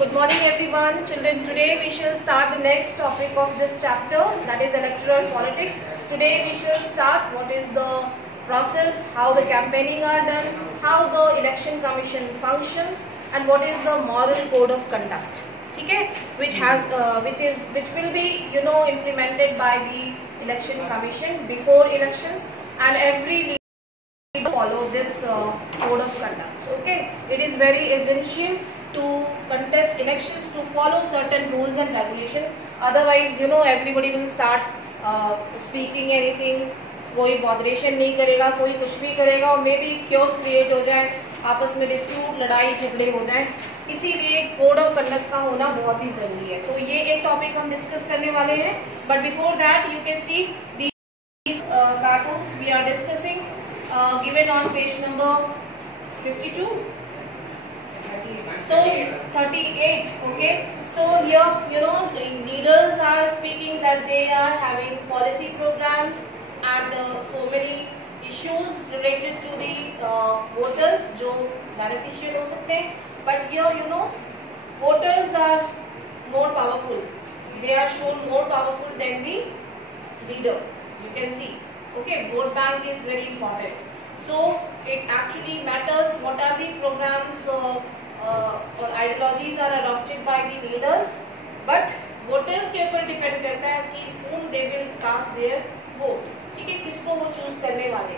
good morning everyone. Children, today we shall start the next topic of this chapter, that is electoral politics. Today we shall start what is the process, how the campaigning are done, how the election commission functions, and what is the moral code of conduct. Okay? Which will be implemented by the election commission before elections, and every leader follow this code of conduct. Okay? It is very essential to contest elections to follow certain rules and regulations. Otherwise, everybody will start speaking anything. कोई botheration नहीं करेगा, कोई कुछ भी करेगा और may be chaos create हो जाए, आपस में डिस्प्यूट, लड़ाई झगड़े हो जाए. इसीलिए कोड ऑफ कंडक्ट का होना बहुत ही जरूरी है. तो ये एक टॉपिक हम डिस्कस करने वाले हैं. But before that you can see these cartoons we are discussing given on page number 52. So 38. Okay, so here leaders are speaking that they are having policy programs and so many issues related to the voters जो beneficial हो सकते हैं. But here voters are more powerful. They are shown more powerful than the leader. You can see. Okay, vote bank is very important. So it actually matters what are the programs or ideologies are adopted by the leaders. But voters के ऊपर depend करता है कि whom they will cast their vote. ठीक है, किसको वो choose करने वाले.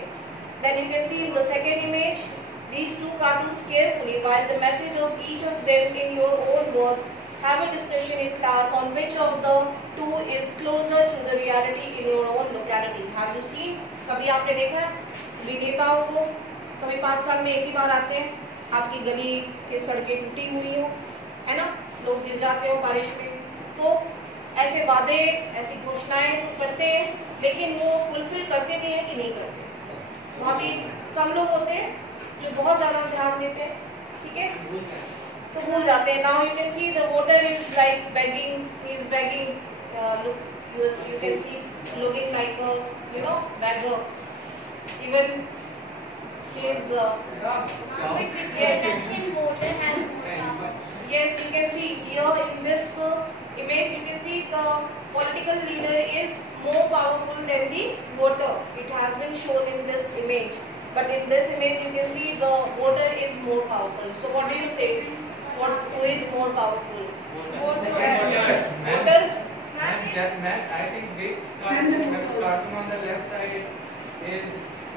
Then you can see in the second image these two cartoons carefully while the message of each of them in your own words. Have a discussion in class on which of the two is closer to the reality in your own locality. Have you seen? कभी आपने देखा है विनेताओं को कभी 5 साल में एक ही बार आते हैं, आपकी गली की सड़कें टूटी हुई हो, है ना, लोग गिर जाते हो बारिश में, तो ऐसे वादे ऐसी घोषणाएं तो करते हैं, लेकिन वो फुलफिल करते भी हैं कि नहीं करते. बहुत ही कम लोग होते हैं जो बहुत ज्यादा ध्यान देते हैं. ठीक है, तो भूल जाते हैं. Now you can see the voter is like begging, he is begging, you can see looking like a beggar. Even his yes, yes, you can see here in this image, you can see the political leader is more powerful than the voter. It has been shown in this image, but in this image you can see the voter is more powerful. So what do you say? Who is more powerful? Voters. I think this cartoon on the left side is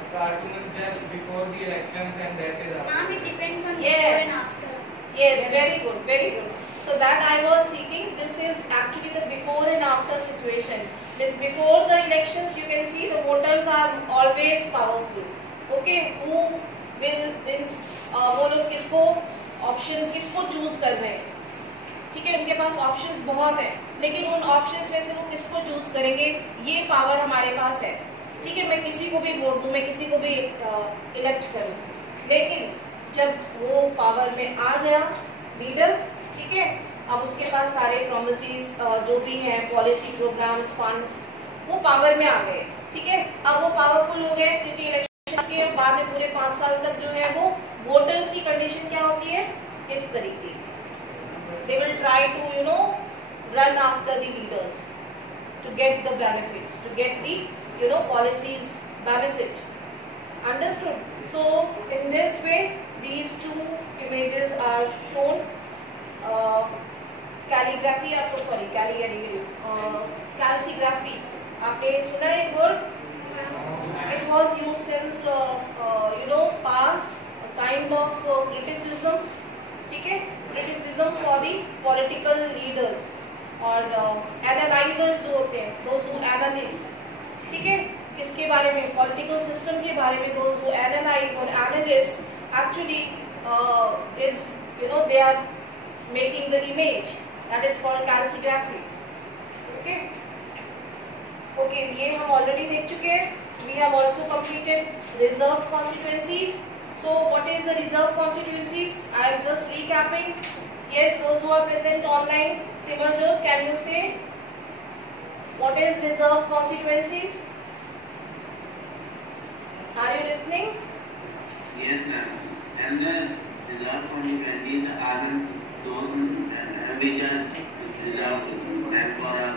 a cartoon just before the elections, and that is after. Ma'am, it depends on Yes. before and after. Yes, very good, very good. So that I was seeking, this is actually the before and after situation. Means before the elections, you can see the voters are always powerful. Okay, who will means वो लोग किसको option किसको choose कर रहे हैं. ठीक है, उनके पास ऑप्शंस बहुत है, लेकिन उन ऑप्शंस में से वो किसको चूज करेंगे, ये पावर हमारे पास है. ठीक है, मैं किसी को भी वोट दूं, मैं किसी को भी इलेक्ट करूं, लेकिन जब वो पावर में आ गया लीडर, ठीक है, अब उसके पास सारे प्रोमिसेस जो भी हैं, पॉलिसी प्रोग्राम्स, फंड्स, वो पावर में आ गए. ठीक है, अब वो पावरफुल हो गए क्योंकि इलेक्शन के बाद में पूरे 5 साल तक जो है वो वोटर्स की कंडीशन क्या होती है, इस तरीके की. They will try to run after the leaders to get the benefits, to get the policies benefit. Understood? So in this way these two images are shown. Calligraphy, calcigraphy, आपने सुना है word? It was used since past, a kind of criticism. ठीक है, criticism for the political leaders और analyzers जो होते हैं, those who analyze. ठीक है, किसके बारे में, political system के बारे में. those who analyze or analyst actually is they are making the image, that is called calcigraphy. Okay, okay, ये हम already देख चुके हैं. We have also completed reserved constituencies. So what is the reserved constituencies? I am just recapping. Yes, those who are present online, Simanjot, can you say what is reserved constituencies? Are you listening? Yes, ma'am. And the reserved constituencies are those ambition reserved and for a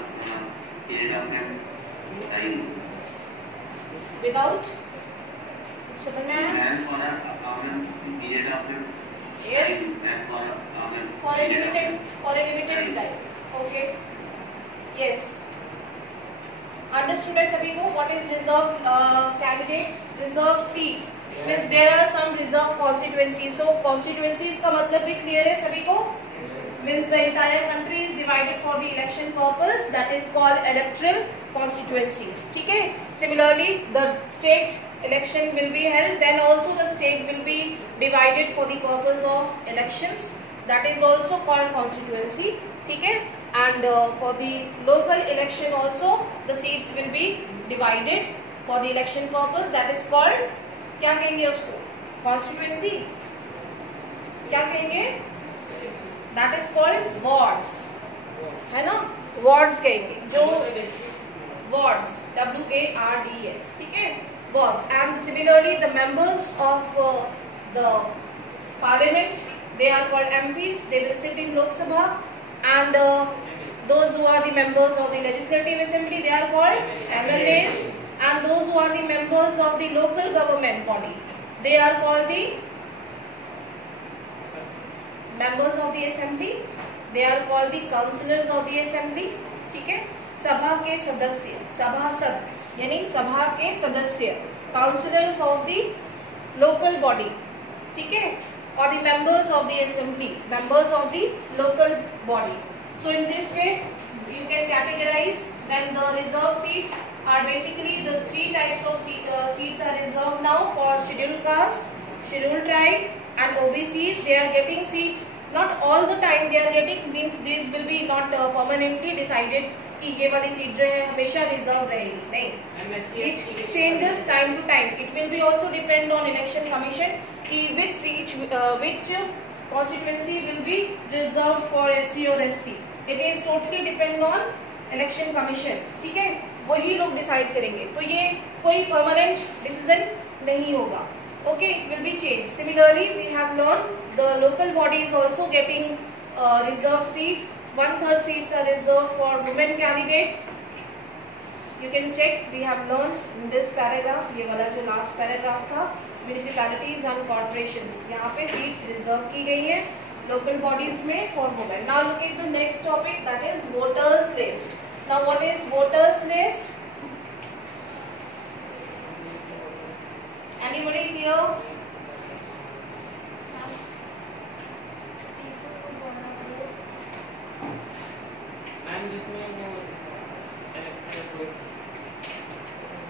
period of time. Without समझ में आया? And for a period of time. Yes. And for a limited time. Okay. Yes. Understood है सभी को? What is reserved candidates? Reserved seats. Means there are some reserved constituencies. So constituencies का मतलब भी clear है सभी को? Means the entire country is divided for the election purpose. That is called electoral constituencies. ठीक है? Similarly, the state election will be held. Then also the state will be divided for the purpose of elections. That is also called constituency. ठीक है? And for the local election also, the seats will be divided for the election purpose. That is called, क्या कहेंगे उसको? Constituency. क्या कहेंगे? That is called wards. है ना? Wards कहेंगे. जो wards, W-A-R-D-S. ठीक है? Wards. And similarly, the members of the parliament, they are called MPs. They will sit in Lok Sabha. And those who are the members of the legislative assembly, they are called MLAs. And those who are the members of the local government body, they are called the members of the assembly. They are called the councillors of the assembly. ठीक है? सभा के सदस्य, सभासद यानी सभा के सदस्य, councillors of the local body. ठीक है? Or the members of the assembly, members of the local body. So in this way you can categorize. Then the reserved seats are basically the three types of seats are reserved now for scheduled caste, scheduled tribe and OBCs. They are getting seats. Not all the time they are getting, means this will be not permanently decided कि ये वाली seat जो है हमेशा reserve रहेगी, नहीं. It changes time to time. It will be also depend on election commission कि which seat, which constituency will be reserved for SC or ST. It is totally depend on election commission. ठीक है? वही लोग decide करेंगे. तो ये कोई permanent decision नहीं होगा. Okay, it will be changed. Similarly, we have learned the local body is also getting reserved seats. 1/3 seats are reserved for women candidates. You can check. We have learned in this paragraph. ये वाला जो last paragraph था, municipalities and corporations. यहाँ पे seats reserve की गई हैं local bodies में for women. Now look at the next topic, that is voters list. Now what is voters list? Anybody here?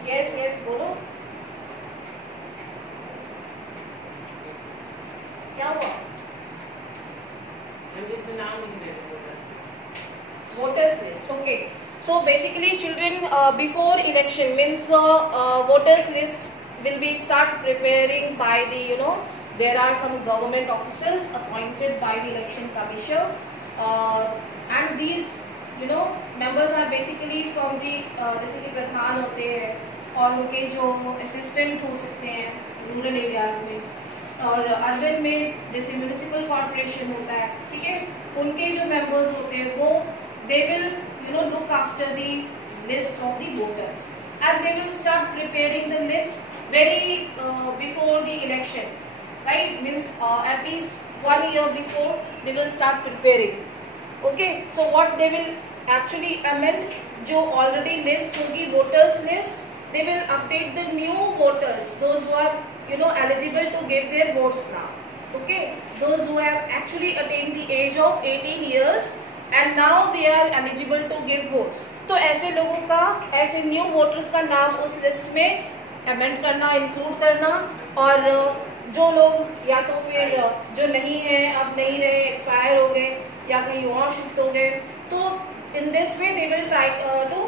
Yes, बोलो. क्या हुआ? Voters list. Okay. So basically, children, before election means voters list will be start preparing by the there are some government officers appointed by the election commission, and these members are basically from the जैसे कि प्रधान होते हैं और उनके जो assistant हो सकते हैं रूरल एरियाज में, और अर्बन में जैसे म्यूनिसिपल कॉर्पोरेशन होता है. ठीक है? उनके जो मेंबर्स होते हैं वो they will look after the list of the voters, and they will start preparing the list very before the election, right? Means at least 1 year before they will start preparing. Okay, so what they will actually amend, जो already list होगी voters list, they will update the new voters, those who are eligible to give their votes now. Okay, those who have actually attained the age of 18 years and now they are eligible to give votes. तो ऐसे लोगों का, ऐसे new voters का नाम उस list में amend करना, इंक्लूड करना, और जो लोग या तो फिर जो नहीं है, अब नहीं रहे, एक्सपायर हो गए या कहीं और शिफ्ट हो गए, तो in this way they will try to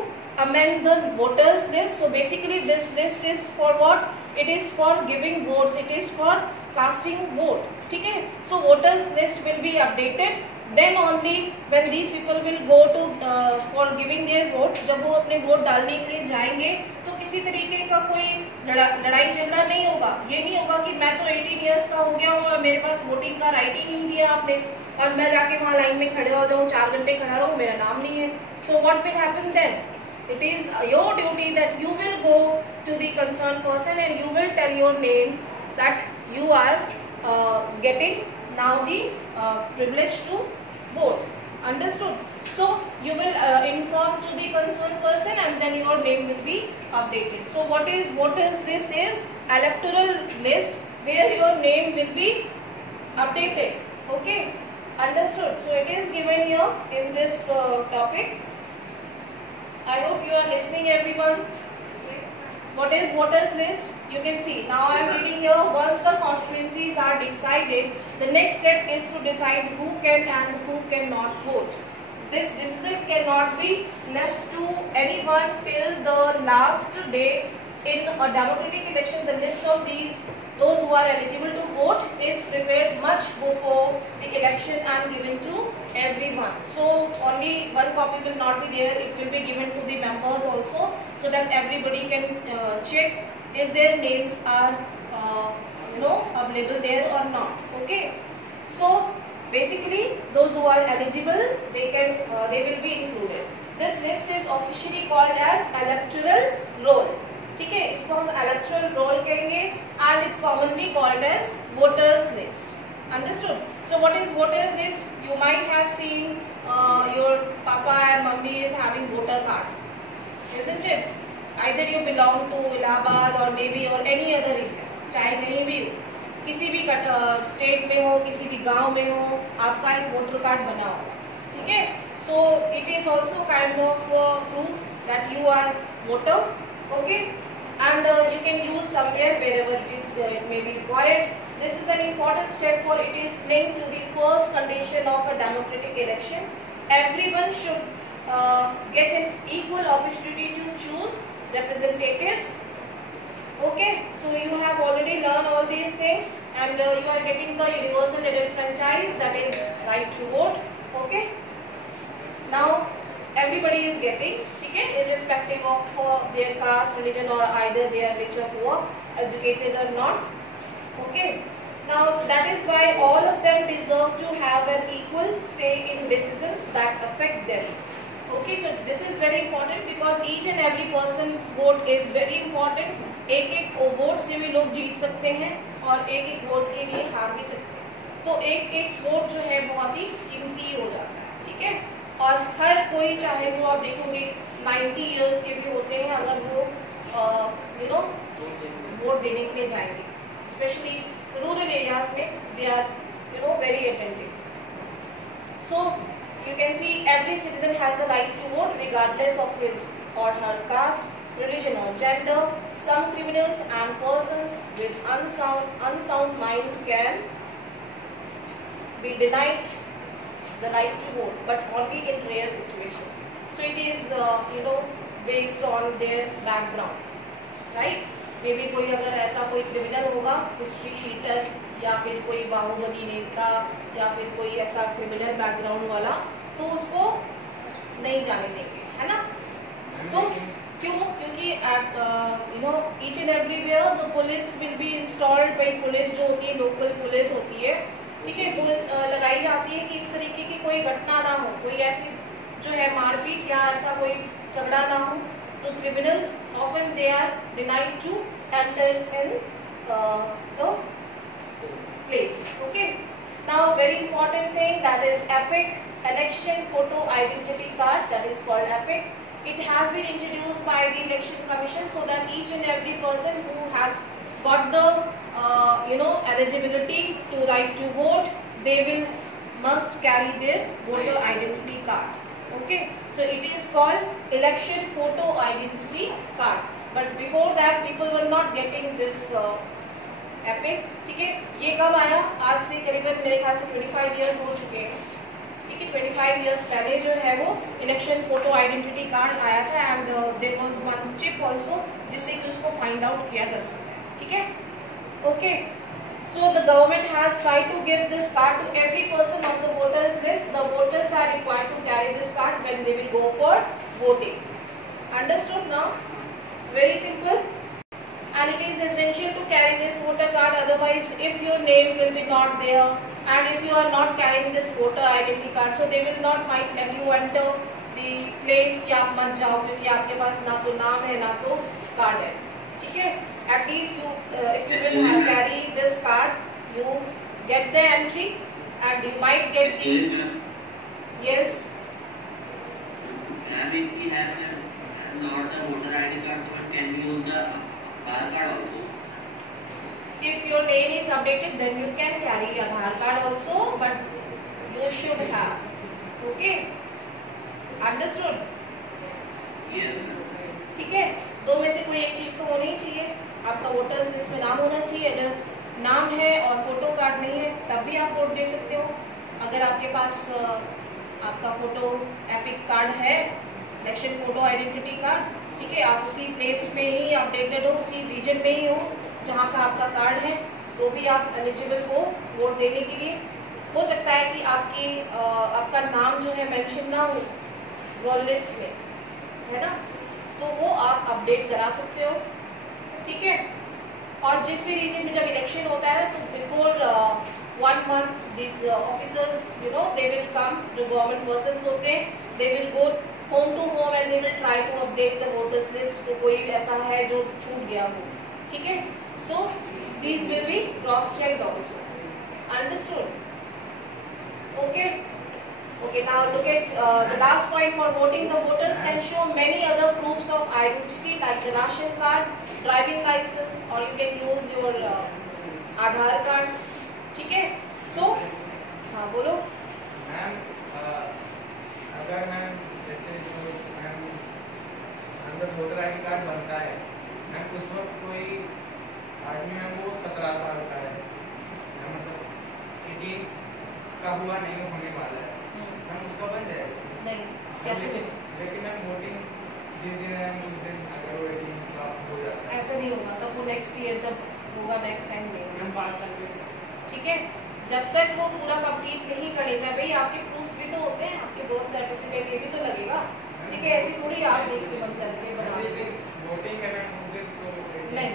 amend the voters list. So basically this list is for what? It is for giving votes, it is for casting vote. ठीक है? So voters list will be updated. Then only when these people will go to for giving their vote, जब वो अपने vote डालने के लिए जाएंगे तो किस किसी तरीके का कोई लड़ाई झगड़ा नहीं होगा। ये नहीं होगा कि मैं तो 18 इयर्स का हो गया हूँ और मेरे पास वोटिंग का राइट ही नहीं दिया आपने, और मैं जाके वहाँ लाइन में खड़े हो जाऊँ, 4 घंटे खड़ा रहूँ, मेरा नाम नहीं है। So what will happen then? It is your duty that you will go to the concerned person and you will tell your name that you are getting now the privilege to vote. Understood? So you will inform to the concerned person and then your name will be updated. So what is this is electoral list where your name will be updated. Okay, understood? So it is given here in this topic. I hope you are listening, everyone. What is voters list? You can see now I am reading here. Once the constituencies are decided, the next step is to decide who can and who cannot vote. This decision cannot be left to anyone till the last day. In a democratic election, the list of those who are eligible to vote is prepared much before the election and given to everyone. So only one copy will not be there, it will be given to the members also, so that everybody can check is their names are available there or not. Okay, so basically those who are eligible, they will be included. This list is officially called as electoral roll. ठीक है, इसको हम electoral roll कहेंगे and it's commonly called as voters list. Understood? So what is voters list? You might have seen your papa and mummy is having voter card, isn't it? Either you belong to Allahabad or maybe or any other area, चाहे कहीं भी हो, किसी भी state में हो, किसी भी गांव में हो, आपका एक वोटर कार्ड बना होगा, ठीक है? So it is also kind of proof that you are voter. Okay, and you can use somewhere wherever it may be required. This is an important step, for it is linked to the first condition of a democratic election. Everyone should get an equal opportunity to choose representatives. Okay, so you have already learned all these things, and you are getting the universal adult franchise, that is right to vote. Okay, now everybody is getting, ठीक है, irrespective of their caste, religion, or either they are rich or poor, educated or not. Okay, now that is why all of them deserve to have an equal say in decisions that affect them. Okay, so this is very important because each and every person's vote is very important. एक vote से भी लोग जीत सकते हैं और एक vote के लिए हार भी सकते हैं, तो एक वोट जो है बहुत ही कीमती हो जाता है, ठीक है? और हर कोई, चाहे वो आप देखोगे 90 इयर्स के भी होते हैं, अगर वो वोट देने के लिए जाएंगे, स्पेशली रूरल एरियाज में, they are very attentive. So you can see every citizen has the right to vote regardless of his or her caste, religion or gender. Some criminals and persons with unsound mind can be denied the right to vote, but only in rare situations. So it is based on their background, right? Maybe कोई अगर ऐसा कोई criminal होगा, history sheeter, या फिर कोई बाहुबली नेता, या फिर कोई ऐसा क्रिमिनल बैकग्राउंड वाला, तो उसको नहीं जाने देंगे, है ना? तो क्यों? क्योंकि each and everywhere the police will be installed by, police जो होती है, लोकल पुलिस होती है, ठीक है, वो लगाई जाती है कि इस तरीके की कोई घटना ना हो, कोई ऐसी जो है मारपीट या ऐसा कोई झगड़ा ना हो. तो criminals often they are denied to enter in the place. Okay, now very important thing, that is EPIC election photo identity card, that is called EPIC. It has been introduced by the election commission so that each and every person who has got the eligibility to right to vote, they must carry their voter identity card. Okay, so it is called election photo identity card, but before that people were not getting this epic, ठीक है? ये कब आया? आज से करीबन मेरे ख्याल से 25 इयर्स हो चुके हैं, ठीक है? 25 इयर्स पहले जो है वो इलेक्शन फोटो आइडेंटिटी कार्ड आया था, and there was one chip also जिससे कि उसको फाइंड आउट किया जा सकता है, ठीक है? Okay, so the government has tried to give this card to every person on the voters list. The voters are required to carry this card when they will go for voting. Understood now? Very simple. And it is essential to carry this voter card, otherwise if your name will be not there and if you are not carrying this voter identity card, so they will not might let you enter the place कि आप मत जाओ क्योंकि आपके पास ना तो नाम है ना तो कार्ड है. ठीक है. At least you if you will carry this card you get the entry and you might get the yes. And if we have not the voter ID card, so can we use the Aadhaar card also? If your name is updated, then you can carry Aadhaar card also, but you should have. Okay? Understood? Yes. ठीक है. दो में से कोई एक चीज तो होनी ही चाहिए. आपका वोटर्स लिस्ट में नाम होना चाहिए. अगर नाम है और फोटो कार्ड नहीं है तब भी आप वोट दे सकते हो. अगर आपके पास आपका फोटो एपिक कार्ड है, इलेक्शन फोटो आइडेंटिटी कार्ड, ठीक है, आप उसी प्लेस में ही अपडेटेड हो, उसी रीजन में ही हो जहाँ का आपका कार्ड है, तो भी आप एलिजिबल हो वोट देने के लिए. हो सकता है कि आपका नाम जो है मेंशन ना हो रोल लिस्ट में, है ना, तो वो आप अपडेट करा सकते हो. ठीक है. और जिस भी रीजन में जब इलेक्शन होता है तो before 1 month these officers they will come, जो गवर्नमेंट पर्सन्स होते हैं, they will go home to home and they will try to update the voters list. तो कोई ऐसा है जो छूट गया हो. ठीक है. So these will be cross checked also. Understood? Okay. Okay. Now look at the last point. For voting, the voters can show many other proofs of identity like the ration card, driving license, or you can use your Aadhaar card. ठीक है. So हाँ बोलो. Ma'am अगर ma'am जैसे ma'am जब voter ID card बनता है ma'am उस वक्त कोई आदमी है वो 17 साल का है, मतलब 18 का हुआ नहीं होने वाला है, मैम उसका बन जाएगा? नहीं. कैसे बने? लेकिन मैम वोटिंग जिस दिन है उस दिन अगर वो 18 का हो जाता है ऐसा नहीं होगा. तब वो नेक्स्ट ईयर जब होगा नेक्स्ट टाइम में. मैम 5 साल के. ठीक है. जब तक वो पूरा कंप्लीट नहीं कर लेता, भाई आपके प्रूफ्स भी तो होते हैं, आपके बर्थ सर्टिफिकेट ये भी तो लगेगा. ठीक है. ऐसी थोड़ी आप देख के बंद करके बना वोटिंग है मैम उस दिन तो नहीं.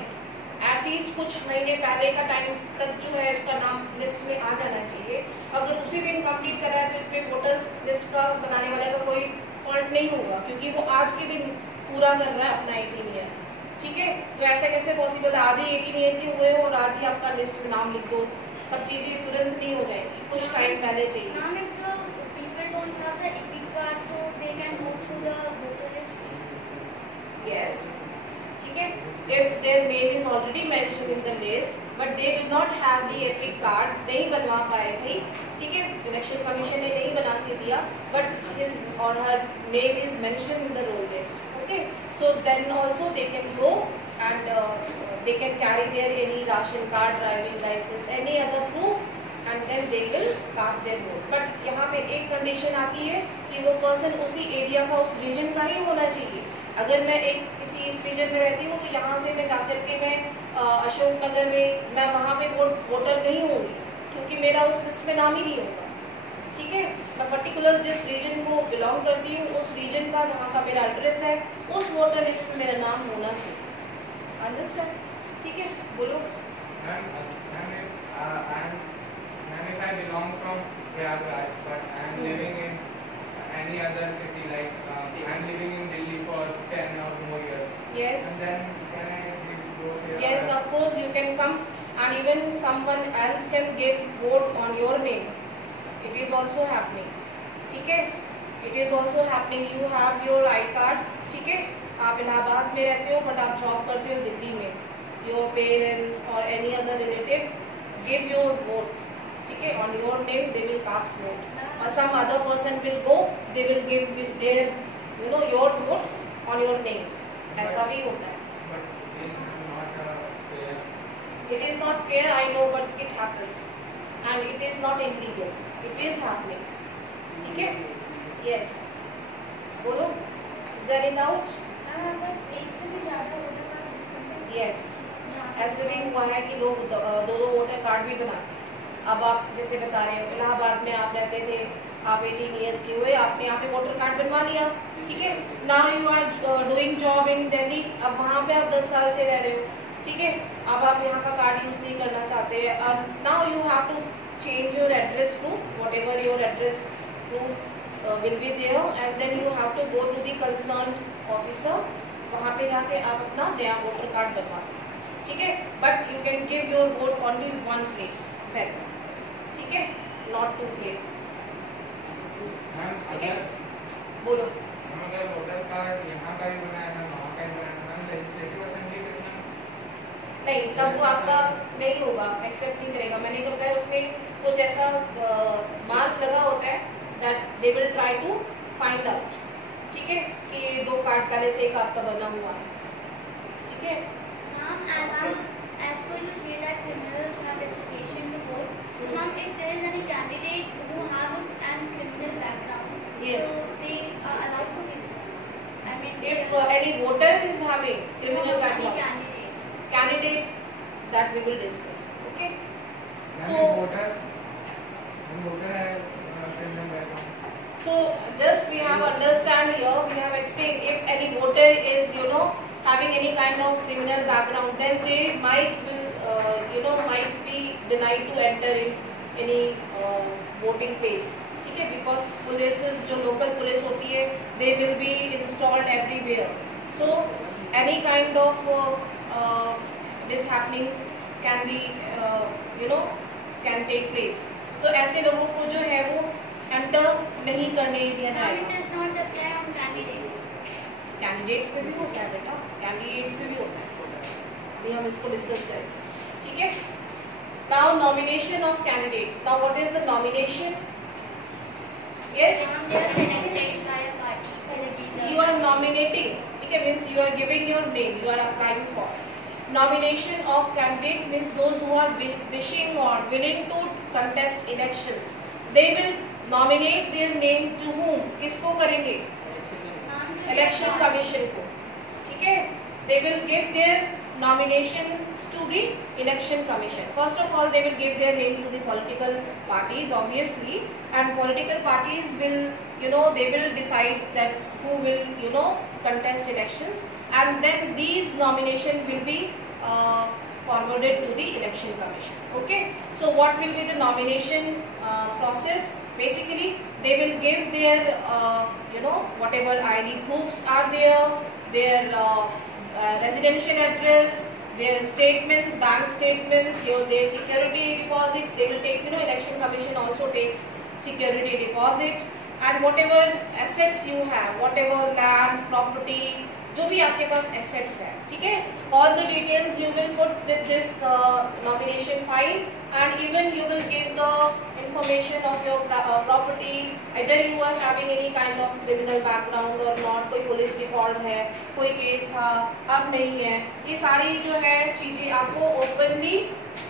एटलीस्ट कुछ महीने पहले का टाइम तक जो है उसका नाम लिस्ट में आ जाना चाहिए. अगर उसी दिन कंप्लीट कर रहा है तो इसमें वोटर्स लिस्ट का बनाने वाले का कोई फॉल्ट नहीं होगा क्योंकि वो आज के दिन पूरा कर रहा है अपना 18 ईयर. ठीक है. तो ऐसा कैसे पॉसिबल है आज ही 18 ईयर के हुए और आज ही आपका लिस्ट में नाम लिख दो. सब चीजें तुरंत नहीं हो जाएगी, कुछ टाइम पहले चाहिए. Ma'am, if the people don't have the EPIC card, so they can vote through the voter list. Yes. ठीक है. If their name is already mentioned in the list, but they do not have the EPIC card, नहीं बनवा पाए भाई. ठीक है. Election commission ने नहीं बना के दिया, but his or her name is mentioned in the roll list. Okay. So then also they can go and they can carry their any ration card, driving license, any other proof, and then they will cast their vote. But यहाँ पे एक condition आती है कि वो person उसी area का, उस रीजन का ही होना चाहिए. अगर मैं एक किसी इस रीजन में रहती हूँ तो यहाँ से मैं जाकर के मैं अशोक नगर में मैं वहाँ पे वोटर नहीं होंगी क्योंकि मेरा उस लिस्ट में नाम ही नहीं होगा. ठीक है. मैं पर्टिकुलर जिस रीजन को बिलोंग करती हूँ उस रीजन का जहाँ का मेरा एड्रेस है उस वोटर लिस्ट में मेरा नाम होना चाहिए. अंडरस्टैंड? ठीक है. बोलो. If I belong from Prayagraj, but I am living in any other city, like I am living in Delhi for 10 or more years. Yes. And then can I go there? Yes, of course you can come, and even someone else can give vote on your name. It is also happening. ठीक है. It is also happening. You have your I card. ठीक है. आप इलाहाबाद में रहते हो but आप job करते हो दिल्ली में. Your parents or any other relative give your vote. ठीक है. On your name they will cast vote. Or some other person will go. They will give their your vote on your name. ऐसा भी होता है. But it is not fair. It is not fair, I know, but it happens, and it is not illegal. It is happening. ठीक है. Yes. बोलो. Is there any doubt? Ma'am, बस एक से भी ज़्यादा वोटर कार्ड Yes. ऐसे भी हुआ है कि लोग दो वोटर कार्ड भी बनाते हैं. अब आप जैसे बता रहे हो इलाहाबाद में आप रहते थे, आप 18 ईयर्स के हुए, आपने यहाँ पे वोटर कार्ड बनवा लिया, ठीक है। Now you are doing job in Delhi, अब वहाँ पे आप 10 साल से रह रहे हो, ठीक है। अब आप यहाँ का कार्ड यूज़ नहीं करना चाहते हैं, अब now you have to change your address proof, whatever your address proof will be there, and then you have to go to the concerned officer, वहाँ पे जाके आप अपना नया वोटर कार्ड बनवा सकते हैं, ठीक है। But you can give your vote only one place, ठीक है, नॉट 2 places, ठीक है। बोलो। हम अगर वोटर कार्ड यहाँ का ही बनाया है, वहाँ का ही बनाया है, हम लेजिस्लेटिव असेंबली करना नहीं, तब वो आपका नहीं होगा, एक्सेप्ट नहीं करेगा। मैंने क्या बताया उसमें कुछ ऐसा मार्क लगा होता है that they will try to find out, ठीक है, कि ये 2 कार्ड पहले से एक आपका बना हुआ है, ठीक है। Ma'am, as per you say that criminals have destination to vote. So, ma'am, if there is any candidate who have a criminal background, Yes. so they are allowed to give votes. I mean, If any voter is having criminal background, candidate. candidate, that we will discuss, okay. so voter है criminal background, So just we have understand here, we have explained if any voter is having any kind of criminal background, then they might be denied to enter in any voting place, ठीक है, because polices जो local police होती है they will be installed everywhere, so any kind of mishappening can be can take place, तो ऐसे लोगों को जो है वो एंटर नहीं करने दिया Ma'am, जाएगा। it does not apply on candidates. Candidates पे भी होता है बेटा, कैंडिडेट्स पे भी होता है, अभी हम इसको डिस्कस करेंगे, ठीक है। Now nomination of candidates, now what is the nomination? Yes, Ma'am, they are selected by a party. Selected. you are nominating, ठीक है, means you are giving your name, you are applying for. Nomination of candidates means those who are wishing or willing to contest elections, they will nominate their name to whom? किसको करेंगे? Ma'am, to election their commission को, ठीक है। They will give their nominations to the election commission. First of all, they will give their name to the political parties, obviously, and political parties will, they will decide that who will, contest elections, and then these nomination will be forwarded to the election commission. Okay. So what will be the nomination process? Basically, they will give their, whatever ID proofs are there, their residential address, their statements, bank statements, their security deposit. They will take, election commission also takes security deposit, and whatever assets you have, whatever land, property, जो भी आपके पास assets है, ठीक है, all the details you will put with this nomination file, and even you will give the information of your property, either you are having any kind of criminal background or not, कोई police record है, कोई case था, अब नहीं है, ये सारी जो है चीजें आपको ओपनली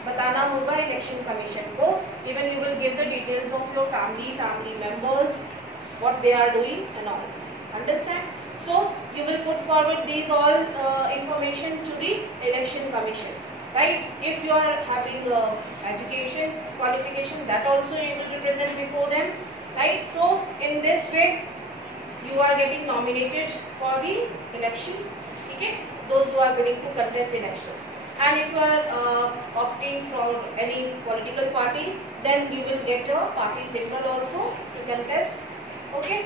बताना होगा इलेक्शन कमीशन को। Even you will give the details of your family members, what they are doing and all, understand? So you will put forward these all information to the election commission, right? If you are having education qualification, that also you will present before them, right? So in this way you are getting nominated for the election, okay, those who are willing to contest elections. And if you are opting for any political party, then you will get a party symbol also to contest, okay.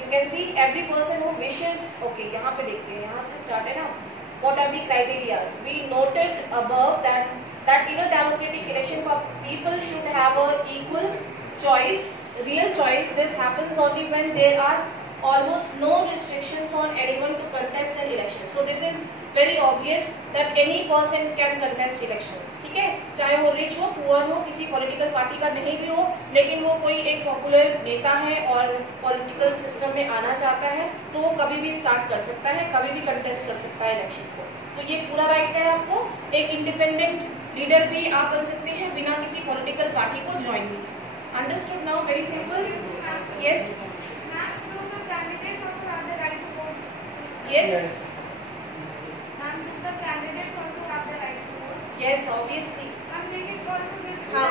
You can see every person who wishes, okay, यहाँ पे देखते हैं, यहाँ से start है ना, what are the criterias? We noted above that in a democratic election people should have a equal choice, real choice. This happens only when there are almost no restrictions on anyone to contest an election. So this is very obvious that any person can contest election, ठीक है, चाहे वो rich हो, poor हो, किसी political party का नहीं भी हो, लेकिन वो कोई एक पॉपुलर नेता है और पॉलिटिकल सिस्टम में आना चाहता है, तो वो कभी भी स्टार्ट कर सकता है, कभी भी कंटेस्ट कर सकता है इलेक्शन को। तो ये पूरा राइट है आपको। एक इंडिपेंडेंट लीडर भी आप बन सकते हैं बिना किसी पॉलिटिकल पार्टी को ज्वाइन भी। Understood now? Very simple. Yes candidates also have the right to vote. Yes Ma'am, do the candidates also have the right to vote? Yes obviously. Ma'am, they can also give हाँ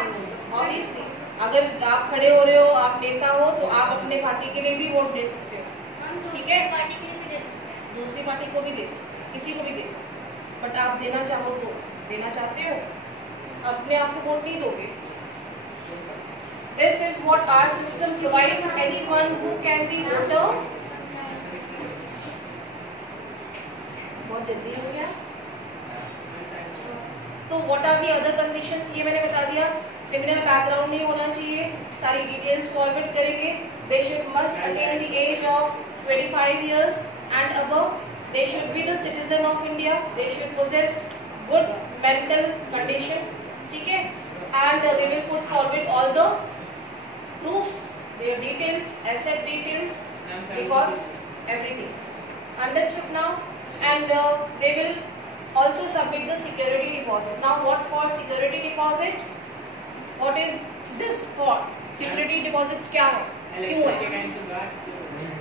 obviously अगर आप खड़े हो रहे हो, आप नेता हो, तो आप अपने पार्टी के लिए भी वोट दे सकते हो, हम ठीक है। पार्टी के लिए भी दे सकते हैं। दूसरी पार्टी को भी दे सकते हो, किसी को भी दे सकते हो, बट आप देना चाहो तो देना चाहते हो, अपने आप को वोट नहीं दोगे। This is what our system provides. Anyone who can be voter. बहुत जल्दी हो गया। तो what are the other conditions? ये मैंने बता दिया। क्रिमिनल बैकग्राउंड नहीं होना चाहिए, सारी डिटेल्स फॉरवर्ड करेंगे। They should must attain the age of 25 years and above. They should be the citizen of India. They should possess good mental condition. ठीक है? And they will put forward all the proofs, their details, asset details, records, everything. Understood now? And they will also submit the security deposit. Now what for security deposit? What is this for? Security deposits क्या है? क्यों है?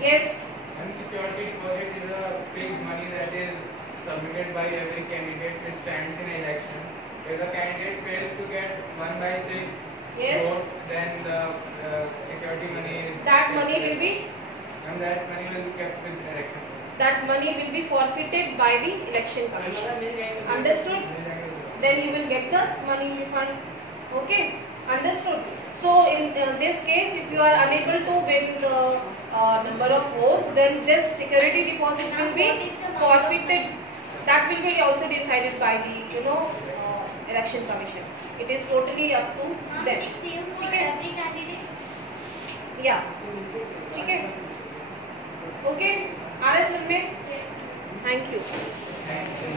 Yes. And security deposit is a fixed money that is submitted by every candidate which stands in election. If the candidate fails to get 1/6 Yes. vote, then the security money is That money will be kept with election. that money will be forfeited by the election commission. Understood? Then you will get the money refund. Okay? Understood? So in this case, if you are unable to win the number of votes, then this security deposit will be forfeited. That will be also decided by the election commission. It is totally up to them. It's same for ठीक है? every candidate. Yeah. ठीक है? Okay? आ रहा है समझ में? Thank you. Thank you.